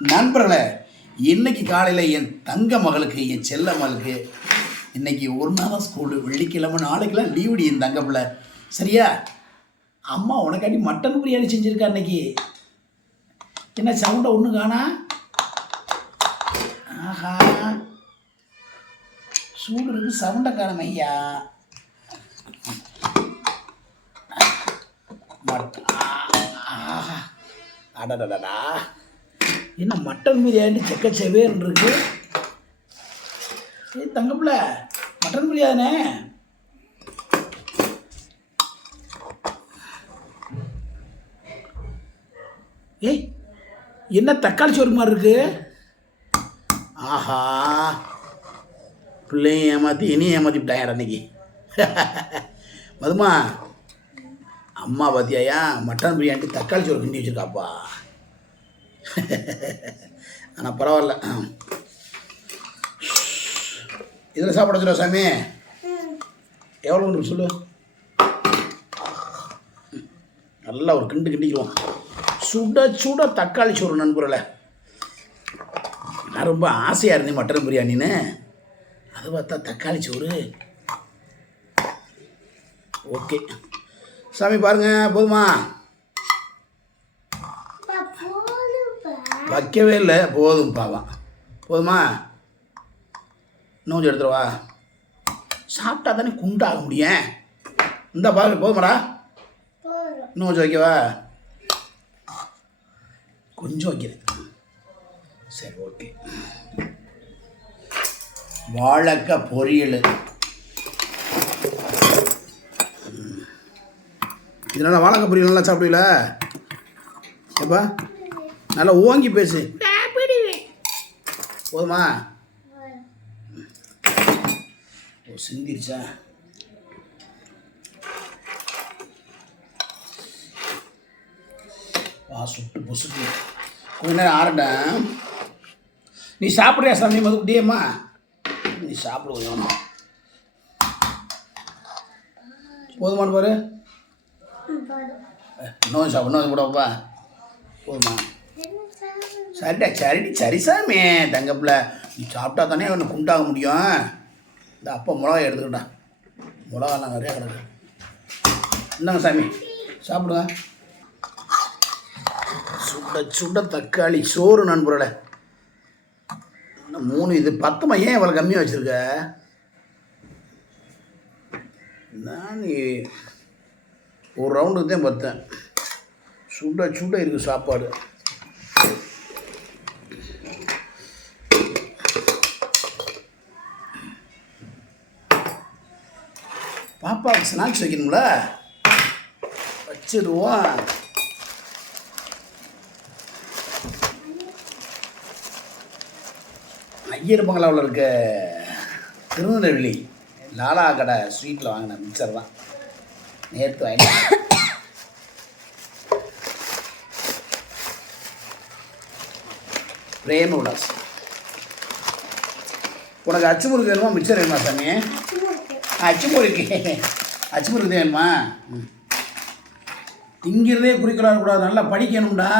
நண்பர்களே இன்னைக்கு காலையில் என் தங்க மகளுக்கு என் செல்ல மகளுக்கு இன்னைக்கு ஒரு நாள் தான் ஸ்கூலு வெள்ளிக்கிழமை நாளைக்கெல்லாம் லீவுடி என் தங்க சரியா? அம்மா உனக்காண்டி மட்டன் பிரியாணி செஞ்சுருக்கா இன்னைக்கு? என்ன சவுண்டை ஒன்று காணா? ஆஹா. சூடு இருக்கு சவுண்டை காணும் ஐயா. மட்- ஆஹா. அடடடடா. என்ன மட்டன் பிரியாணி செக்கச்செவேன்னு இருக்கு ஏய் தங்கப்பிள்ள மட்டன் பிரியாணே ஏய் என்ன தக்காளி சோறு மாதிரி இருக்கு? ஆஹா பிள்ளையும் ஏமாற்றி இனியும் ஏமாற்றி அன்னைக்கு மதுமா அம்மா பார்த்தியாயா மட்டன் பிரியாணி தக்காளி சோறு கிண்டி வச்சிருக்காப்பா? ஆனால் பரவாயில்ல. இதில் சாப்பிட சொல்லுவா சாமி? எவ்வளோ ஒன்று சொல்லு. நல்லா ஒரு கிண்டு கிண்டிக்குவோம் சுட சுட தக்காளி சோறு நண்பர்களே. நான் ரொம்ப ஆசையாக இருந்தேன் மட்டன் பிரியாணின்னு. அது பார்த்தா தக்காளி சோறு. ஓகே. சாமி பாருங்கள் போதுமா? வைக்கவே இல்லை. போதும் பாவம். போதுமா? இன்னும் கொஞ்சம் எடுத்துருவா சாப்பிட்டா தானே குண்டாக முடியும். இந்த பாரு போதுமாடா. இன்னும் கொஞ்சம் வைக்கவா? கொஞ்சம் வைக்கிறேன். சரி ஓகே. வாழைக்காய் பொரியல். இதனால் வாழைக்காய் பொரியல் நல்லா சாப்பிடுவீல ஏப்பா நல்லா ஓங்கி பேசு. போதுமா? ஓ சிந்திருச்சா? வா சுட்டு பொசுக்கு கொஞ்ச நேரம் ஆறட்டேன் நீ சாப்பிட்றியா சாமி? மதுக்குட்டியம்மா நீ சாப்பிடு கொஞ்சம் போதுமானு பாரு. இன்னும் சாப்பிடு இன்னும் போடப்பா போதுமா? சரிடா சரிடி சரி சாமி. தங்கப்பில் நீ சாப்பிட்டா தானே ஒன்று குண்டாக முடியும். இந்த அப்பா மிளகா எடுத்துக்கிட்டா மிளகாலாம் நிறையா கிடக்கு. இந்தாங்க சாமி சாப்பிடுங்க. சுட சுட தக்காளி சோறு நண்பர்களே. இன்னும் மூணு இது பத்துமா? ஏன் இவ்வளோ கம்மியாக வச்சுருக்க? நான் ஒரு ரவுண்டுக்கு தான் பார்த்தேன். சுட சுட இருக்குது சாப்பாடு. பாப்பாவுக்கு ஸ்நாக்ஸ் வைக்கணும்ல? வச்சிருவோம். ஐயர் பங்களாவில் இருக்க திருநெல்வேலி லாலா கடை ஸ்வீட்டில் வாங்கின மிக்சர் தான். நேற்று வாங்கி பிரேம விலாஸ். உனக்கு அச்சு முறுக்கு வேணுமா? மிக்சர் வேணுமா சாமி? அச்சு முறுக்கு அச்சு முறுக்கு வேணுமா? திங்கிறதே குறிக்கலாக கூடாது. நல்லா படிக்கணும்டா.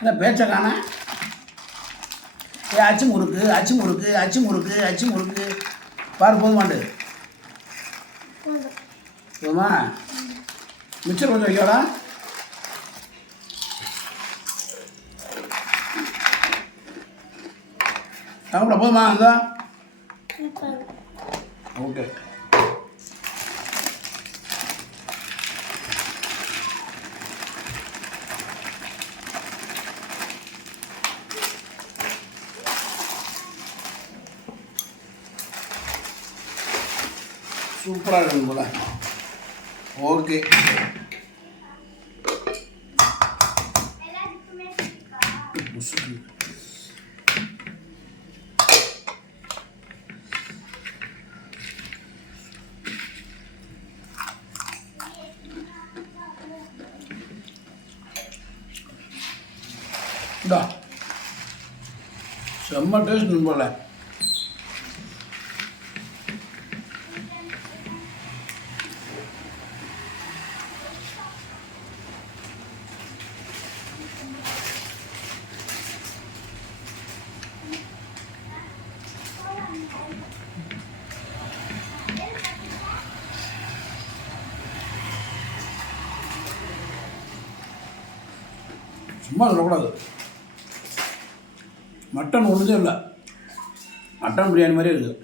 என்ன பேச்சை காண? ஏ அச்சு முறுக்கு அச்சு முறுக்கு அச்சு முறுக்கு அச்சு முறுக்கு பாரு போதுமாண்டு. போதுமா? மிச்சர் கொஞ்சம் வைக்கடா. சாப்பிட போதுமா இருந்தா ஓகே சூப்பராக இருக்கும் போல. ஓகே இந்தா செம்ம டேஸ்ட் நண்பர்களே சும்மா சொல்லக்கூடாது. மட்டன் ஒன்றுதே இல்லை. மட்டன் பிரியாணி மாதிரியே இருக்குது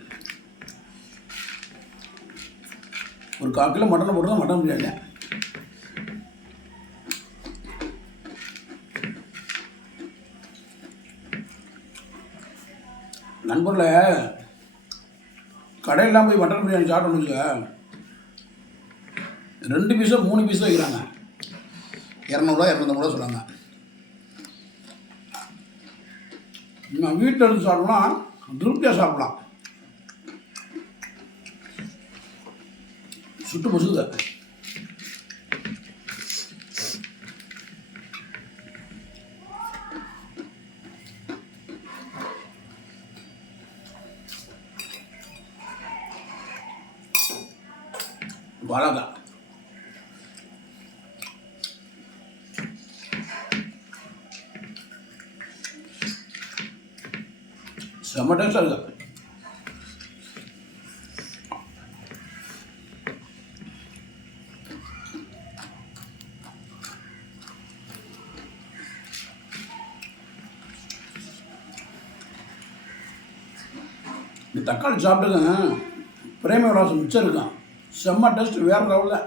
ஒரு கால் கிலோ மட்டனை போட்டு மட்டன் பிரியாணி நண்பரில் கடையெல்லாம் போய் மட்டன் பிரியாணி சாப்பிட்டோம்னு ரெண்டு பீஸோ மூணு பீஸோ வைக்கிறாங்க. இரநூறுவா இரநூத்தம்பது ரூபா சொல்கிறாங்க நான் வீட்டில் இருந்து சாப்பிடலாம் திருப்தியாக சாப்பிடலாம். சுட்டு பசுத வாழைக்காய் செம்ம டேஸ்டாக இருக்கு. தக்காளி சாப்பிட்டுங்க பிரேம விலாசம் மிச்சம் இருக்கான் செம்ம டேஸ்ட் வேறு லெவலில்.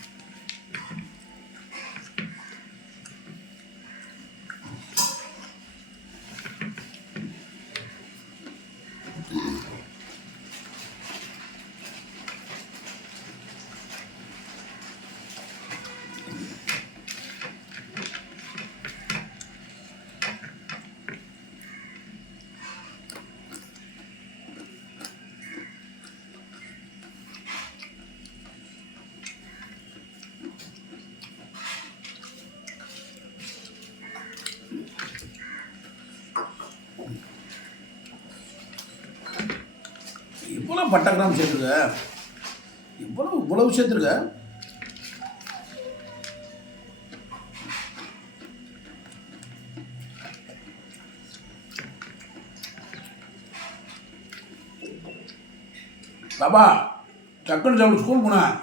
இவ்வளோ பட்டை கிராம் சேர்த்துருக்க இவ்வளவு இவ்வளவு சேர்த்துருக்க பாபா டக்குன்னு சாப்பிட்டு ஸ்கூல் போனேன்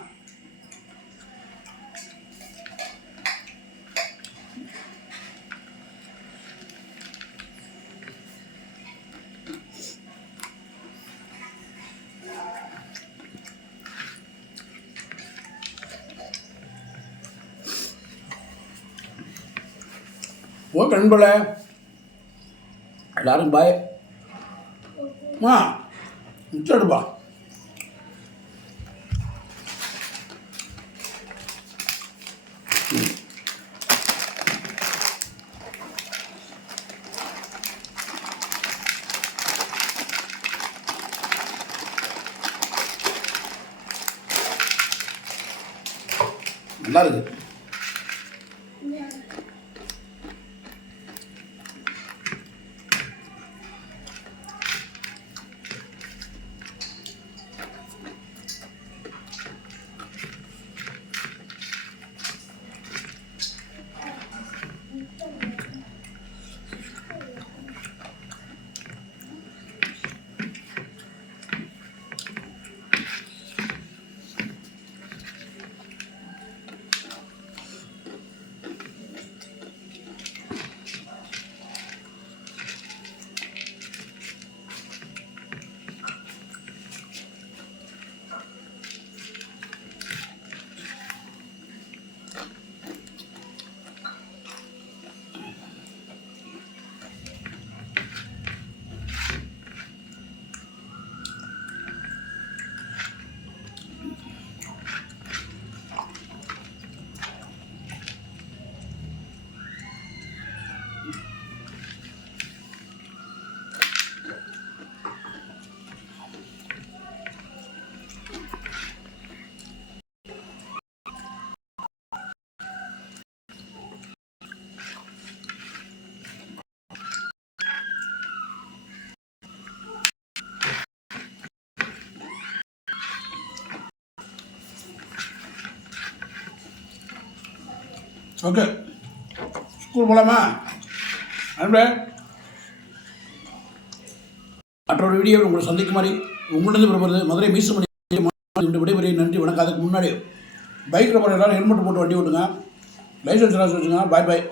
ஓகே நண்பர்களே எல்லாரும் பாய் ஆ முச்சடுப்பா நல்லா இருக்குது ஓகே. ஸ்கூல் போகலாமா அன்பே. மற்றொரு வீடியோ உங்களை சந்திக்கும் மாதிரி உங்களிடம் விரும்புறது மதுரை மீசமணி விடைபெரிய நன்றி வணக்கம். அதுக்கு முன்னாடி பைக்கில் போகிற எல்லாரும் ஹெல்மெட் போட்டு வண்டி ஓட்டுங்க. லைசன்ஸ் எல்லாம் வச்சுங்க பாய் பாய்